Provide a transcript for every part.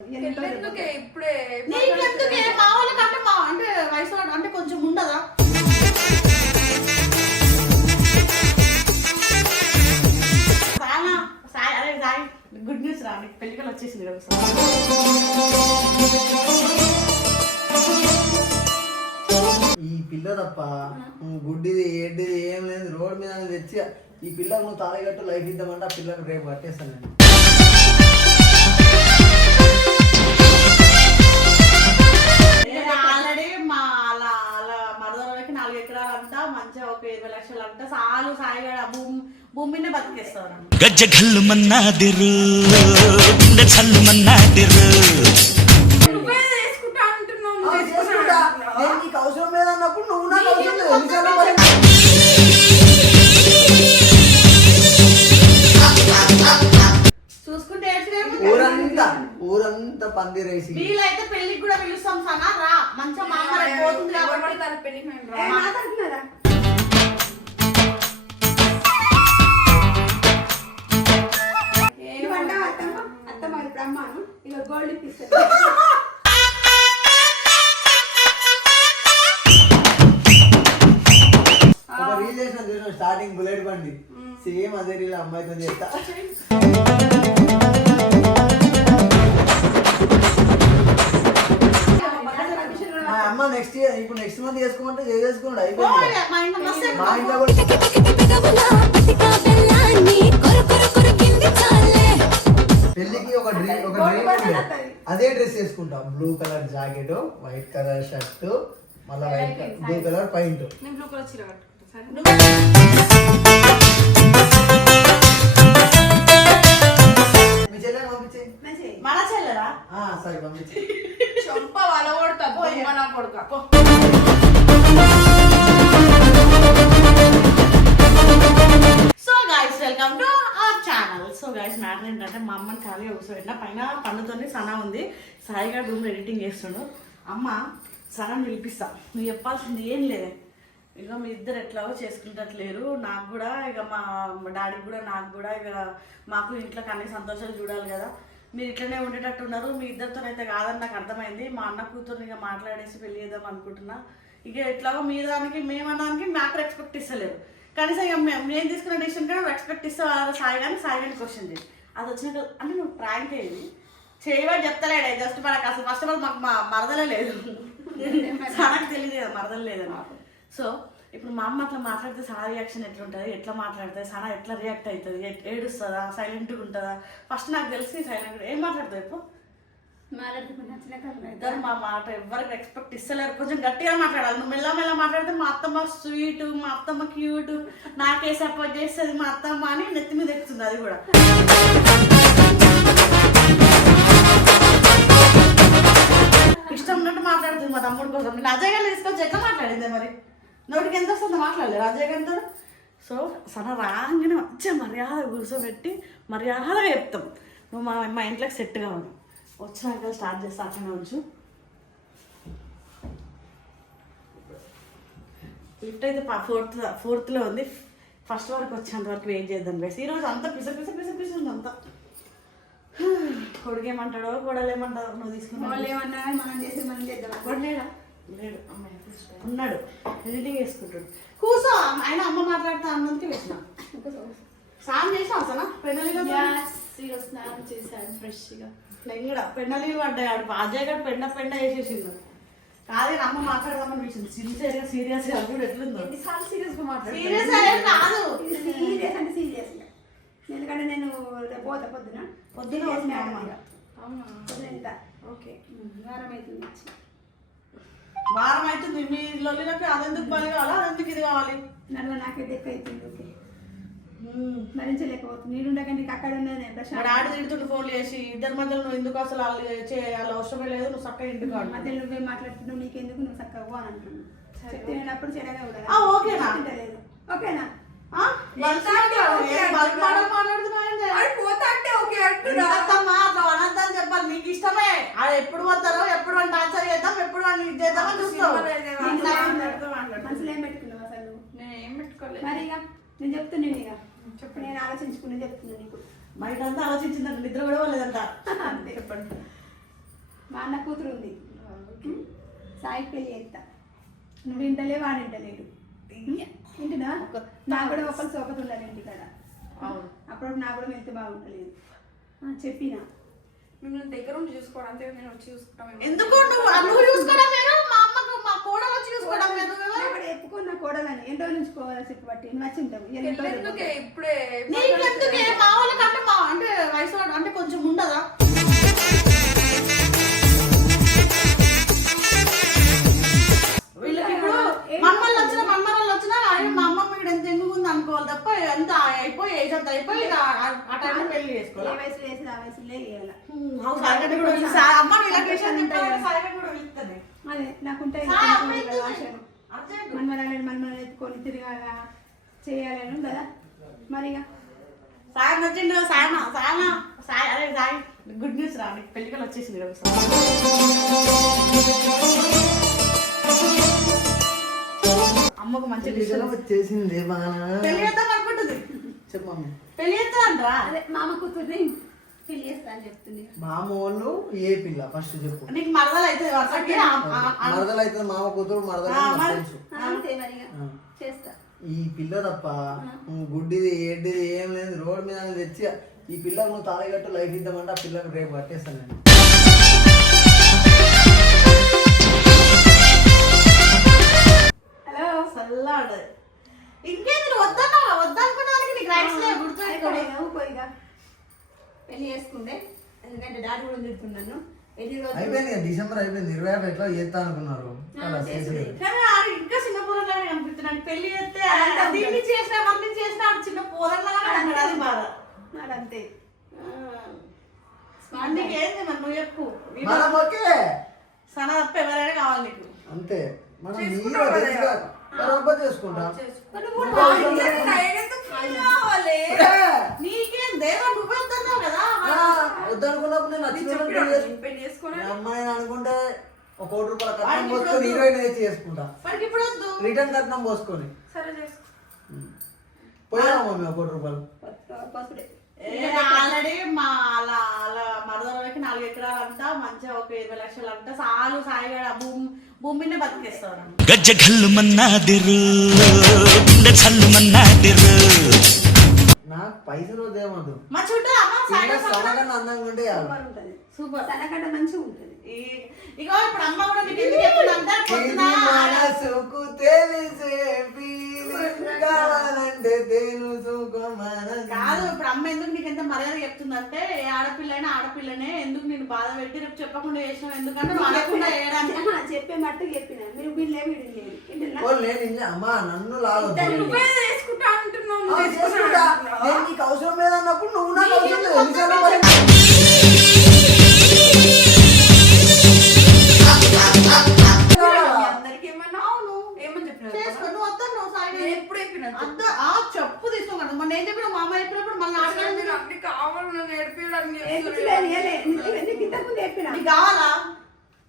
ఎందుకే ఇప్పుడే నీకెందుకే? మా వాళ్ళకంటే మా అంటే వయసు వాడు అంటే కొంచెం ఉండదా? సాయనా సాయి అదే సాయి గుడ్ న్యూస్ రా నీకు పెళ్ళికలు వచ్చేసింది కదా ఈ పిల్ల తప్ప నువ్వు గుడ్డిది ఏంటిది ఏం లేదు రోడ్ మీద తెచ్చి ఈ పిల్లకు నువ్వు తాళగట్టు లైఫ్ ఇద్దామంటే ఆ పిల్లకు రేపు కట్టేస్తాను నేను నాలుగు ఎకరాలు అంతా మంచిగా ఒక ఇరవై లక్షలు అంతా సాలు సాయిగాడు ఆ భూమి బతికేస్తాను గజ్జ గల్లు మన్నాదిరు గుండె చల్లు మన్నాదిరు. నువ్వే చేసుకుంటా అంటున్నావు ఆ, నువ్వు చేసుకుంటా. చేసుకుంటా నేను నీకు అవసరం లేదన్నప్పుడు నువ్వు నాకు అవసరం లేదు. ఎన్నిసార్లు మరి? ఊరంతా ఊరంతా పందిరేసి వీలైతే పెళ్ళికి కూడా పిలుస్తాం సనా రా. మంచిగా మా అమ్మ రేపు పోతుంది కాబట్టి. మేము. మాట్లాడుతున్నారా? గోల్డ్ రీల్ చూసిన స్టార్టింగ్ బుల్లెట్ బండి. సేమ్ అదే రీల్ అమ్మాయితో చేస్తా. మంత్ చేసుకోమంటే చేసుకోండి అయిపోయింది. మా ఇంట్లో పెళ్ళికి ఒక డ్రీమ్ ఒక డ్రీమ్ ఉండే అదే డ్రెస్ వేసుకుంటాం. Blue colour jacket white colour shirt మళ్ళీ వైట్ బ్లూ కలర్ సరే. మీ చెల్లెని పంపించి మన చెల్లెరా సరే పంపించి చంప వల కొడతా బొమ్మ నా కొడుక so guys welcome to our channel so guys matter ఏంటంటే మా అమ్మని ఖాళీగా కూర్చోబెట్టిన పైన పండుతోని సనా ఉంది. సాయిగా రూమ్ ఎడిటింగ్ చేస్తుండు. అమ్మ సనాన్ని పిలిపిస్తా. నువ్వు చెప్పాల్సింది ఏం లేదే. ఇక మీ ఇద్దరు ఎట్లాగో చేసుకుంటట్లేరు. నాకు కూడా ఇక మా మా డాడీకి కూడా నాకు కూడా ఇక మాకు ఇంట్లో అన్ని సంతోషాలు చూడాలి కదా. మీరు ఇట్లనే ఉండేటట్టు ఉన్నారు. మీ ఇద్దరితో అయితే కాదని నాకు అర్థమైంది. మా అన్న కూతుర్ని ఇక మాట్లాడేసి పెళ్ళి చేద్దాం అనుకుంటున్నా. ఇక ఎట్లాగో మీ దానికి మేమనడానికి నాకు రెస్పెక్ట్ ఇస్తలేరు కనీసం ఇక మేము నేను తీసుకున్న డిసిషన్ కూడా రెస్పెక్ట్ ఇస్తే వాళ్ళ సాయి కానీ సాయి కానీ క్వశ్చన్ చేయి. అది వచ్చినట్టు అంటే నువ్వు ప్రాంక్ అయ్యేది చేయమని చెప్తలేడే జస్ట్ మనకు అసలు ఫస్ట్ ఆఫ్ ఆల్ మాకు మా మరదలే లేదు. నాకు తెలియదు కదా మరదలు లేదని. సో ఇప్పుడు మా అమ్మ అట్లా మాట్లాడితే సనా రియాక్షన్ ఎట్లుంటుంది? ఎట్లా మాట్లాడుతుంది సనా ఎట్లా రియాక్ట్ అవుతుంది ఏడుస్తుందా? సైలెంట్గా ఉంటుందా? ఫస్ట్ నాకు తెలిసి సైలెంట్ ఏం మాట్లాడుతుంది ఇప్పుడు ఇద్దరు మా మాట ఎవరికి రెస్పెక్ట్ ఇస్తలేరు. కొంచెం గట్టిగా మాట్లాడాలి. నువ్వు మెల్ల మెల్ల మాట్లాడితే మా అత్తమ్మ స్వీట్ మా అత్తమ్మ క్యూట్ నాకే సపోర్ట్ చేస్తుంది మా అత్తమ్మ అని నెత్తి మీద ఎక్కుతుంది అది కూడా. ఇష్టం ఉన్నట్టు మాట్లాడుతుంది మా తమ్ముడు కోసం. గారిని తీసుకొచ్చి ఎట్లా మాట్లాడిందే మరి? నోటికి ఎంత వస్తుందో మాట్లాడలేదు అజయ్ గారితో సో సన రాగానే మంచిగా మర్యాద కూర్చోబెట్టి మర్యాదగా చెప్తాం. నువ్వు మా మా ఇంట్లోకి సెట్ కావాలి వచ్చినాక స్టార్ట్ చేస్తా అట్లనే వచ్చు లిఫ్ట్ అయితే ఫోర్త్ ఫోర్త్లో ఉంది. ఫస్ట్ వరకు వచ్చేంత వరకు వెయిట్ చేద్దాం బేస్ ఈరోజు అంతా పిస పిస పిస పిస ఉంది అంతా. కొడుకు ఏమంటాడో కొడలు ఏమంటాడో నువ్వు తీసుకున్నావు. ఏమన్నా మనం చేసి మనం చేద్దాం కొడు లేడా ఉన్నాడు. ఎడిటింగ్ వేసుకుంటాడు కూర్చో ఆయన అమ్మ మాట్లాడుతా అన్నందుకే వేసిన. స్నానం చేసినా అసలు పెన్నలిగా ఈరోజు స్నానం చేశాను ఫ్రెష్గా. లెంగడ పెన్నలి పడ్డాయి ఆడు అజయ్ గారు పెండ పెండ వేసేసిండు కాదే అమ్మ మాట్లాడదామని పిలిచింది. సిన్సియర్గా సీరియస్గా అది కూడా ఎట్లుందో. ఎన్నిసార్లు సీరియస్గా మాట్లాడు సీరియస్ ఏం కాదు. సీరియస్ అంటే సీరియస్ ఎందుకంటే నేను పోతా పొద్దున. పొద్దున Serious వస్తున్నా matter అమ్మ. ఇక. అవునా? ఓకే. వారం వచ్చి. వారం అవుతుంది మీ లొల్లిలోకి అదెందుకు బలి కావాలి? అదెందుకు ఇది కావాలి? నడువ నాకైతే ఎక్కువ అవుతుంది ఓకే. భరించలేకపోతుంది. నేను ఉండక నీకు అక్కడ ఉన్నది మా డాడీ తిడుతుండు ఫోన్ చేసి ఇద్దరి మధ్యలో నువ్వు ఎందుకు అసలు వాళ్ళు చేయాలి అవసరమే లేదు నువ్వు చక్కగా ఇంటికి వాడు మధ్యలో నువ్వే మాట్లాడుతున్నావు నీకెందుకు నువ్వు చక్కగా అని అంటున్నాను చెప్తే నేను అప్పుడు చెడగా కూడా ఆ, ఓకేనా? ఓకేనా? చెప్పాలి. నీకు ఇష్టమే. అది ఎప్పుడు పోతారో ఎప్పుడు వాడిని టార్చర్ చేద్దాం ఎప్పుడు వాడిని ఇది? నేను ఏం పెట్టుకోలేదు. మరి ఇక నేను చెప్తున్నాను ఇక. చెప్పు నేను ఆలోచించుకుని చెప్తున్నాను నీకు. బయట అంతా ఆలోచించిందంట. నిద్ర కూడా అంతే. చెప్పండి. మా అన్న కూతురు ఉంది. సాయికి పెళ్ళి చేస్తా. నువ్వు ఇంటలే వాడు ఇంటలేడు. ఇంటినా? నాకు కూడా ఒకరు సోకత ఉండాలి ఇంటికాడ. అవును. అప్పుడు నాకు కూడా వెళ్తే బాగుంటలేదు. ఆ, చెప్పినా. మిమ్మల్ని దగ్గర ఉండి చూసుకోవడం అంతే నేను వచ్చి చూసుకుంటాం ఎందుకు నువ్వు నువ్వు చూసుకోవడం వేరు మా అమ్మకు మా కోడలు వచ్చి చూసుకోవడం ఎప్పుకున్న కోడలని ఎన్ని రోజులు నుంచి కోవాలి చెప్పి బట్టి నువ్వు వచ్చి ఉంటావు. ఇక ఎన్ని రోజులు? ఎందుకే ఇప్పుడే నీకెందుకే? మా వాళ్ళకంటే మా అంటే అదే నాకుంటే. మనమరాలని మనమరాలు ఎత్తుకొని తిరగాల చేయాలని కదా. మరి ఇక సాయం వచ్చిండు సాయన సాయన సాయి అరే సాయి గుడ్ న్యూస్ రా నీకు పెళ్ళికలు వచ్చేసింది కదా. అమ్మకు మంచి వచ్చేసింది బాగా. పెళ్ళి చేద్దాం అనుకుంటుంది. చెప్పు మమ్మీ పెళ్ళి చేస్తానంటరా అదే మామ కూతుర్ని పెళ్ళి చేస్తా అని చెప్తుంది. మామ వాళ్ళు ఏ పిల్ల? ఫస్ట్ చెప్పు. నీకు మరదలు అయితే వరుసకి ఆ- ఆ- ఆ- మరదలు అయితే మామ కూతురు మరదలు ఆ, నాకు మరి- తెలుసు అంతే మరి ఇక. ఆ. చేస్తా. ఈ పిల్ల తప్ప నువ్వు గుడ్డిది ఏంటిది ఏం లేదు రోడ్ మీద తెచ్చి ఈ పిల్లకు నువ్వు తాళగట్టు లైఫ్ ఇద్దామంటే ఆ పిల్లకు రేపు కట్టేస్తాను నేను. అయిపోయింది డిసెంబర్ అయిపోయింది. ఇరవై ఆరు ఎట్లా చేస్తా అనుకున్నారు? ఇంకా చిన్న పోరలాగా కనిపిస్తున్నాడు. పెళ్ళి చేస్తే దీన్ని చేసిన అవన్నీ చేసిన ఆడు చిన్న పోరలాగా అది బాధ. అంతే. నీకు ఏంది మరి? నువ్వు చెప్పు. మనం ఓకే సన తప్ప ఎవరైనా కావాలి నీకు. అంతే. మనం బరాబర్ చేసుకుంటా. నీకేం దేవా నువ్వు వద్దనుకున్నప్పుడు నేను పెళ్ళి అమ్మాయిని అనుకుంటే ఒక కోటి రూపాయల కట్నం పోసుకొని హీరోయిన్ తెచ్చి చేసుకుంటా. వాడికి ఇప్పుడు వద్దు. రిటర్న్ కట్నం పోసుకొని. సరే చేసుకో. పోయినా మమ్మీ ఒక కోటి రూపాయలు? ఆల్రెడీ మా అలా అలా మరదలకి నాలుగు ఎకరాలు అంతా మంచిగా ఒక ఇరవై లక్షలు అంతా చాలు సాయిగా భూమి భూమిని బతికేస్తారు గజ్జ ఘల్లు మన్నాదిరు గుండె చల్లు నాకు పైసలు వద్దేమద్దు మా చుట్టూ అమ్మ సడగా అందంగా ఉంటే. సూపర్. తనకంటే మంచిగా ఉంటుంది. ఈ- ఇగో ఇప్పుడు అమ్మ కూడా నీకు ఎందుకు చెప్తుందంటే పొద్దున ఇది మనసుకు తెలిసే feeling కావాలంటే తెలుసుకో మనసు. కాదు ఇప్పుడు అమ్మ ఎందుకు నీకు ఎంత మర్యాద చెప్తుందంటే ఏ ఆడపిల్లైనా ఆడపిల్లనే ఎందుకు నేను బాధ పెట్టి రేపు చెప్పకుండా చేసినావు ఎందుకంటే వేయడానికి ఆహా, చెప్పే మట్టు చెప్పిన. మీరు వీళ్ళే ఇన్నే- అమ్మా నన్ను చేసుకుంటా అంటున్నావు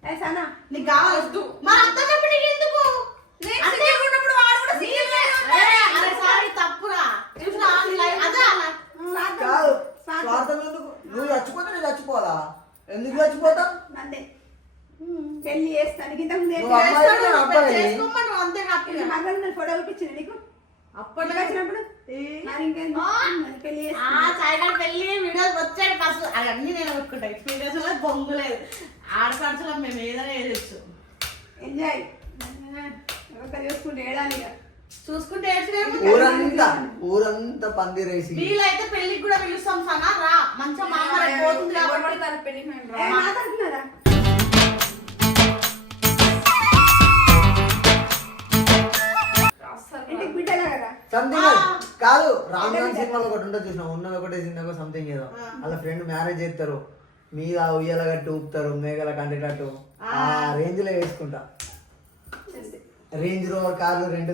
ఏ సనా నీకు కావాలొద్దు మరి అర్థం చెప్పి నీకు ఎందుకు? ఉన్నప్పుడు వాడు కూడా సీరియల్ అరే, సారీ తప్పురా. అది కాదు స్వార్థం. ఎందుకు? నువ్వు చచ్చిపోతే నేను చచ్చిపోవాలా? ఎందుకు చచ్చిపోతా అంతే పెళ్ళి చేస్తాను. ఇంతకు ముందు చేసుకోమని అంతే మగలు నేను ఫోటో చూపించిన నీకు? అప్పట్లో వచ్చినప్పుడు? మరి పెళ్ళి పెళ్ళి వీడియోస్ వచ్చాయి ఫస్ట్ అవన్నీ నేను పెట్టుకుంటా ఎక్స్పీరియన్స్లో బొంగు లేదు. ఆడపడుచులో మేము ఏదైనా వేయచ్చు ఎంజాయ్ చూసుకుంటే ఏడాలి ఇక. చూసుకుంటే ఊరంతా ఊరంతా పందిరేసి వీలైతే పెళ్ళికి కూడా పిలుస్తాం సనా రా. మంచిగా పోతుంది కాబట్టి. మేము ఏ, రా. మాట్లాడుతున్నారా? రామ్ రామ్ సినిమాలో ఒకటి ఉంటుంది చూసిన ఉన్నది ఒకటే చిన్నగా సంథింగ్ ఏదో. వాళ్ళ ఫ్రెండ్ మ్యారేజ్ చేస్తారు. మీద ఉయ్యాల గట్టు ఊపుతారు మేఘల కంటేటట్టు ఆ. రేంజ్లో వేసుకుంటా. రేంజ్ రోవర్ కార్లు రెండు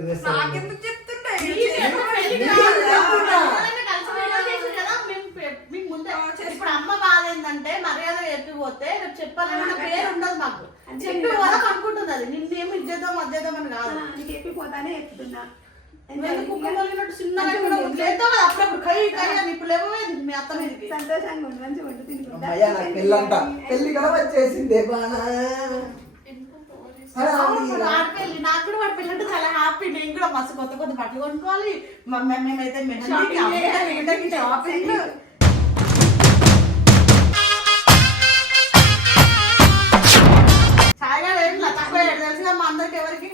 ఇప్పుడు అమ్మ బాధ ఏంటంటే మర్యాద చెప్పిపోతే రేపు చెప్పాలన్న పేరు ఉండదు మాకు. చెప్పి వరకు అనుకుంటుంది అది. నిన్నేమి ఇద్దేద్దాం అద్దేద్దాం అని కాదు. నీకు ఎప్పిపోతానే సంతోషంగా ఉండు మంచిగా ఉండు తినుకుంటా. నాకు పెళ్ళంట. పెళ్ళి కూడా వచ్చేసింది ఆడపిల్లి నాకు కూడా వాడి పిల్లంటే చాలా హ్యాపీ నేను కూడా మస్తు కొత్త కొత్త బట్టలు కొనుక్కోవాలి. మేమైతే షాపింగ్ సాయిగా ఏం తక్కువ మా అందరికి ఎవరికి?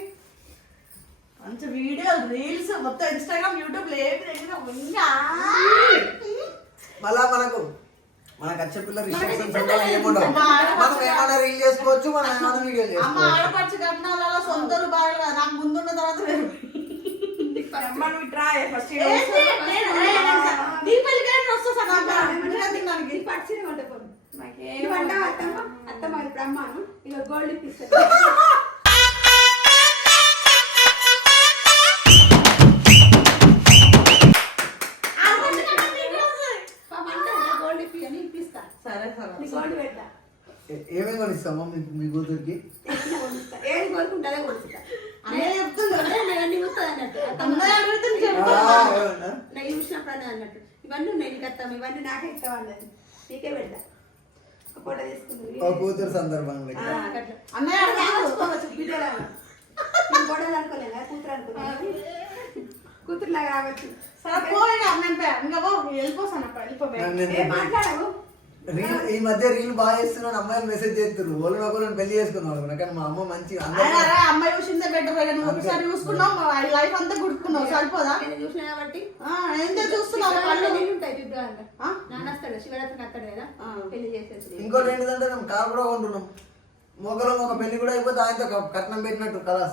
మంచి వీడియో రీల్స్ మొత్తం ఇన్స్టాగ్రామ్ యూట్యూబ్ ఇంకా మళ్ళా మనకు మనకు వచ్చే పిల్ల రిస్ట్రిక్షన్స్ ఏముండవు. మనం ఏమైనా రీల్ చేసుకోవచ్చు మనం ఏమైనా వీడియో అమ్మ ఆడపడుచు కట్నాలలో సొంతలు బాగా నాకు ముందున్న తర్వాత వేరు ఇట్రా ఫస్ట్ నీ పెళ్ళికైనా వస్తా సగం. నాకేం వంట అత్తమ్మ అత్తమ్మ ఇప్పుడు అమ్మాను. ఇక గోల్డ్ ఇప్పిస్తా. ఏమేమి కొనిస్తామా మీ మీ కూతురికి? అదే. అన్నీ అన్నట్టు. అడుగుతుంది? నేను చూసినప్పుడు అన్నట్టు. ఇవన్నీ ఉన్నాయి నీకు ఇవన్నీ నాకే అన్నది నీకే పెడతా. ఒక ఫోటో తీసుకుంటుంది ఓ కూతురు సందర్భంలో. అన్నయ్య బిడ్డలా అనుకోలేదా? కూతురు అనుకున్నాను కూతురులాగా రావచ్చు. సరే పో ఇక పే- ఇంకా పో, వెళ్ళిపోసాను అప్ప, వెళ్ళిపోవే. నేను- ఏం మాట్లాడవు? రీల్ ఈ మధ్య రీల్ బాగా చేస్తున్నాను అమ్మాయిలు మెసేజ్ చేస్తున్నారు వాళ్ళు ఒకళ్ళు పెళ్ళి చేసుకున్నాను కానీ మా అమ్మ మంచి అమ్మాయి చూసిందే బెటర్ నువ్వు ఒకసారి చూసుకున్నావు ఆ లైఫ్ అంతా గుర్తుకున్నావు సరిపోదా? నేను చూసిన కాబట్టి. ఆ, ఏందో చూస్తున్నావు శివరాత్రి కళ్ళు నీళ్ళు ఉంటాయి ఫిబ్రవరిలో ఆ? నాన్న వస్తాడు శివరాత్రికి వస్తాడు కదా. పెళ్ళి చేసేసి. ఇంకోటి ఏంటిదంటే మేము కార్ కూడా కొంటున్నాం. మొగలో ఒక పెళ్ళి కూడా అయిపోతే ఆయనతో కట్నం పెట్టినట్టు కదా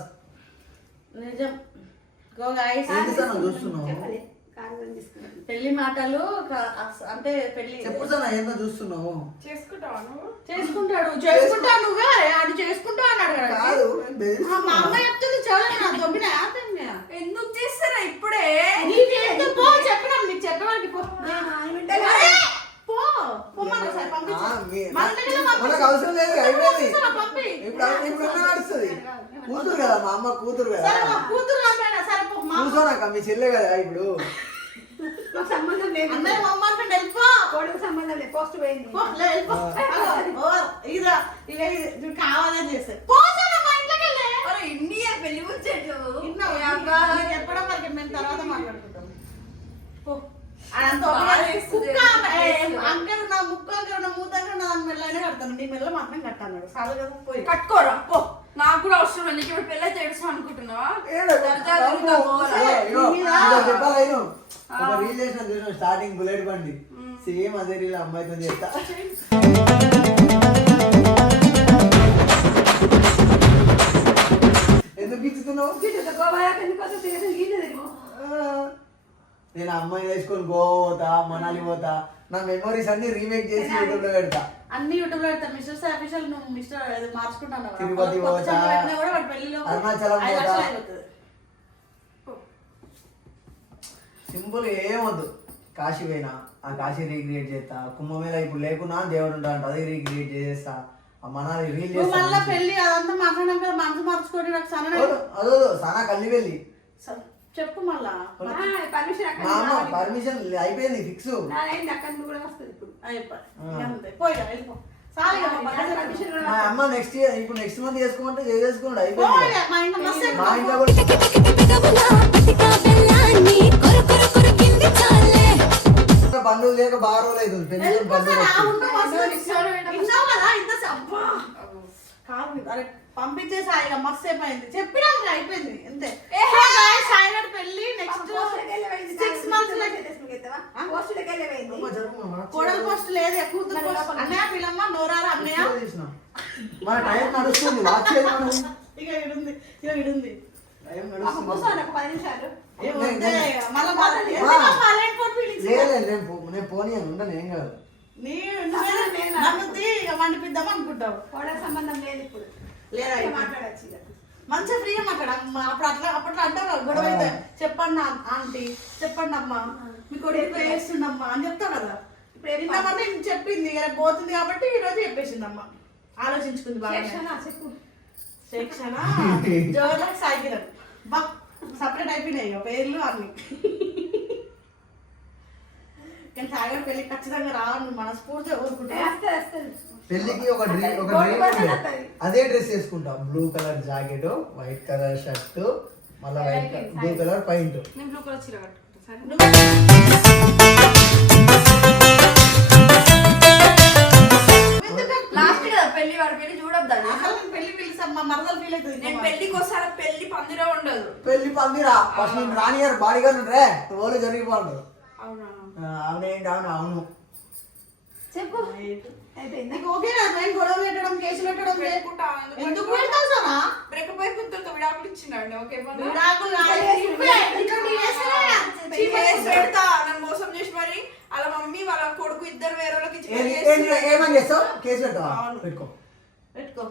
నిజం. చూస్తున్నావు? తీసుకున్నాను పెళ్ళి మాటలు అంటే పెళ్ళి చెప్పు సార్ ఏందో చూస్తున్నావు? చేసుకుంటావా నువ్వు? చేసుకుంటాడు. చేసుకుంటా నువ్వే? ఆడు చేసుకుంటా అన్నాడు కదా. మా అమ్మ చెప్తుంది చదవలేదు నా దొబ్బినా తిన్నా. ఎందుకు చేస్తారా ఇప్పుడే? పో చెప్పినాం నీకు చెప్పడానికి పో. మనకు అవసరం లేదు అయిపోయింది. ఇప్పుడు ఇప్పుడు నడుస్తుంది? కూతురు కదా మా అమ్మ కూతురు కదా. సరే మా కూతురు రాపోయినా సరే పో మా కూర్చోనాక మీ చెల్లె కదా ఇప్పుడు. మాకు సంబంధం లేదు. మా అమ్మ అంటే వెళ్ళిపో కోడకు సంబంధం లేదు. పోస్ట్ పోయింది. వెళ్ళిపో. ఇదా ఇది నువ్వు కావాలని చేస్తే. పో సరే మా ఇంట్లోకి వెళ్ళే. అరే ఇన్ని పెళ్ళి ముచ్చట్లు? నీకు చెప్పడం వరకు మేము తర్వాత మాట్లాడుకుంటాం. అంకెలు నా ముక్కు అంకెలు నా మూత అంకెలు నా మెల్లనే కడతాను. నీ మెల్ల మాత్రం కట్టాను చాలు కదా పోయి. కట్టుకోరా పో. నాకు కూడా అవసరం లేదు. నీకు ఇప్పుడు పెళ్ళి చేస్తాం అనుకుంటున్నావా? చెప్పాలి స్టార్టింగ్ బుల్లెట్ బండి. సేమ్ అదే రీల్ అమ్మాయితో చేస్తా. ఎందుకు ఇచ్చుతున్నావు. నేను అమ్మాయి వేసుకొని గోవా పోతా మనాలి పోతా. నా మెమరీస్ అన్ని రీమేక్ చేసి యూట్యూబ్లో పెడతా. అన్ని యూట్యూబ్లో పెడతాను మిస్టర్ సాఫిషియల్ నువ్వు మిస్టర్ మార్చుకుంటాను కదా. తిరుపతి పోతా, అరుణాచలం పోతా. సింపుల్ ఏమొద్దు కాశీ పోయినా ఆ కాశీ రీక్రియేట్ చేస్తా. కుంభమేళ ఇప్పుడు లేకున్నా దేవుడు ఉంటా అంటే అది రీక్రియేట్ చేస్తా ఆ మనాలి రీల్ చేస్తా పెళ్ళి అదంతా మాట్లాడినాక మనసు మార్చుకొని నాకు సన్న అదో సానా కల్లి వెళ్ళి చెప్పు మళ్ళా. ఆ, పర్మిషన్. పర్మిషన్ అయిపోయింది ఫిక్స్ మా అమ్మ నెక్స్ట్ ఇయర్ ఇప్పుడు నెక్స్ట్ మంత్ చేసుకోమంటే చేసేసుకోండి పోయి అయిపోయింది. ఇక మా ఇంట్లో కూడా బంధువులు లేక బాగా రోజులు అవుతుంది పెళ్ళి బంధువులు వచ్చి. ఉండు మస్తు అయింది. చెప్పినా అయిపోయింది అంతే. సాయినాడు పెళ్ళి నెక్స్ట్ సిక్స్ మంత్స్. కోడలు పోస్ట్ లేదు కూతురు పోస్ట్ అన్నయ్య పిల్లమ్మ నోరారా అన్నయ్య? ఇప్పుడే తీసిన. మా టైం నడుస్తుంది వాచ్ చేయాలి మనం. ఇక ఇడుంది ఇక ఇడుంది. టైం అప్పుడు నడుస్తుంది. కూర్చోండి ఒక పది నిమిషాలు. ఇక నేను- పోనీ అని ఉండను ఏం కాదు. మండిపిద్దాం అనుకుంటావు. కోడల సంబంధం లేదు ఇప్పుడు. లేదా మంచిగా ఫ్రీగా మాట్లాడ. అప్పుడు అట్లా అప్పట్లో అంటారు గొడవ అయితే చెప్పండి ఆంటీ చెప్పండి అమ్మా మీ కొడుకు ఇట్లా చేస్తుండమ్మా అని చెప్తావు కదా. నిన్నమంటే నేను చెప్పింది రేపు పోతుంది కాబట్టి ఈ రోజు చెప్పేసింది అమ్మ. ఆలోచించుకుంది బాగా చెప్పు. శిక్షణ జోర్లకు సాగిరం బా సపరేట్ అయిపోయినాయి పేర్లు అన్ని. కానీ సాగర్ పెళ్ళి ఖచ్చితంగా మనస్ఫూర్తిగా కోరుకుంటా వస్తుంది వస్తుంది పెళ్ళికి ఒక డ్రీమ్ ఒక డ్రీమ్ ఉండే. అదే డ్రెస్ వేసుకుంటా. Blue colour jacket white colour shirt మళ్ళీ వైట్ బ్లూ కలర్ పాయింట్. నేను బ్లూ కలర్ చీర కట్టుకుంటా సరే? లాస్ట్ కదా పెళ్ళి వాడి నేను పెళ్ళి పిలిచాను మా మరదలు ఫీల్ అవుతుంది నేను పెళ్ళికి వస్తాను పెళ్ళి పందిలో ఉండదు. పెళ్ళి పందిరా? ఫస్ట్ నేను రానియారు బాడీగా రే. ఓళ్ళు జరిగిపోండు అవునా? అవునేంటి అవును అవును. చెప్పు. అయిపోయిందా? నీకు ఓకేనా నేను గొడవ పెట్టడం కేసులు పెట్టడం ఎందుకు పెడతావు సనా విడాకులు ఇచ్చినాడు ఓకే విడాకులు పెడతా నన్ను మోసం చేసి మరి అలా మమ్మీ వాళ్ళ కొడుకు ఇద్దరు వేరే వాళ్ళకి. ఏమని చేస్తావు? కేసు పెట్టుకో. పెట్టుకో.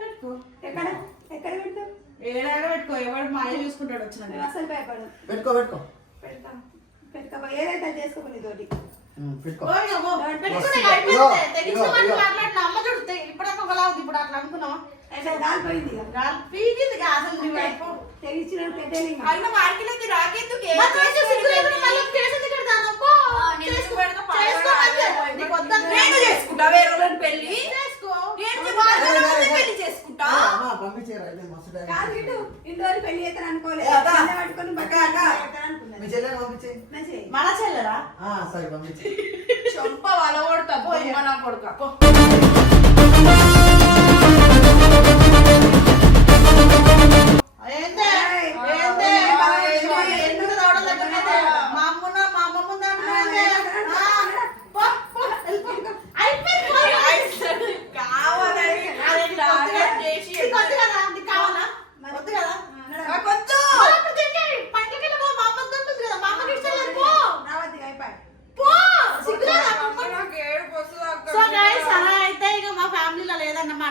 పెట్టుకో. ఎక్కడ? ఎక్కడ పెడతావు? ఏడాడ పెట్టుకో ఎవడు మాయ చూసుకుంటాడు వచ్చిన అసలు భయపడు పెట్టుకో పెట్టుకో. పెడతా. పెట్టుకోబో ఏదైతే అది చేసుకో నీ తోటి. ఇప్పుడు అట్లా అనుకున్నావా? అయితే కాలిపోయింది ఇక. గాలి పీకింది కా అసలు నీ వైపు తెగించిన పెట్టేది అయినా మార్కెట్ రాకెందుకు ఏ మరి కొంచెం సిగ్గు లేకుండా మళ్ళీ కేసు ఎందుకు పెడతావు? పో. నేను చేసుకో. పెడతా, చేసుకో పర్వాలేదు. అంతే. నీకు వద్దని నేను చేసుకుంటా వేరే వాళ్ళని పెళ్ళి చేసుకో. చేసుకుంటా? కాదు ఇటు ఇంటి పెళ్ళి చేస్తాను అనుకోలేదు పట్టుకొని. మన చెల్లెరా సరే పంపించే. చంప వాళ్ళ కొడతా కొడుక.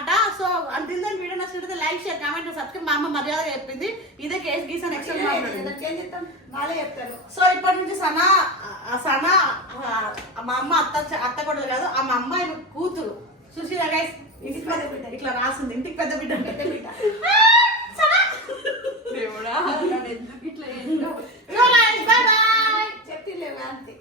అనమాట సో అంటే దాని వీడియో నచ్చినట్టు లైక్ షేర్ కామెంట్ సబ్స్క్రైబ్. మా అమ్మ మర్యాద చెప్పింది. ఇదే కేసు గీసా నెక్స్ట్ వాళ్ళే చెప్తారు. సో ఇప్పటి నుంచి సనా సనా మా అమ్మ అత్త అత్త కూడా కాదు ఆ మా అమ్మాయి కూతురు. సుశీల గైస్ ఇంటికి పెద్ద బిడ్డ. ఇట్లా రాసింది. ఇంటికి పెద్ద బిడ్డ. పెద్ద బిడ్డ. ఇట్లా అంతే.